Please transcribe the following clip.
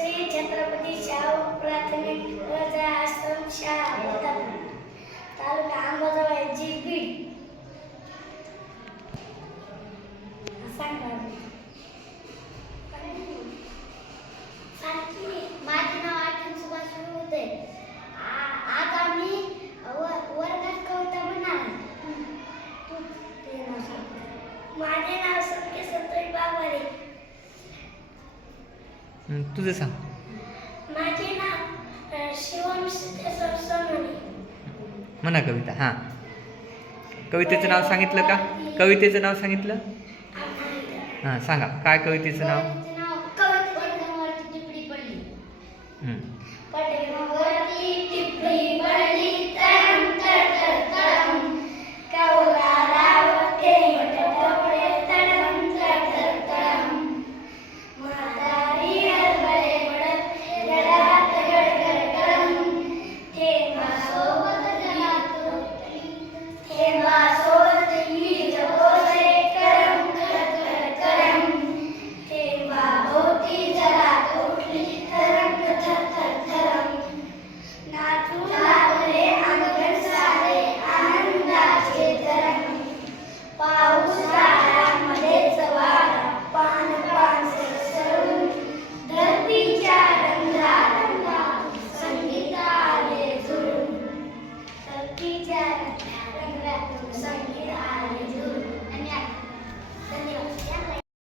श्री छत्रपती शाहू प्राथमिक आश्रम शाळा बदलापूर तालुका अंबाजोगाई जी बीड सांगा माझे नाव आठवण सुभाष सुरू होते आज आम्ही वर्गात कविता बनणार तू नाव सांग. माझे नाव सत्य संतोष बाबारे. तुझं सांग. माझे नाव शिवम म्हणा कविता हां. कवितेचं नाव सांगितलं का? कवितेचं नाव सांगितलं? हां सांगा. काय कवितेचं नाव? Dad, Dad, Dad, Dad,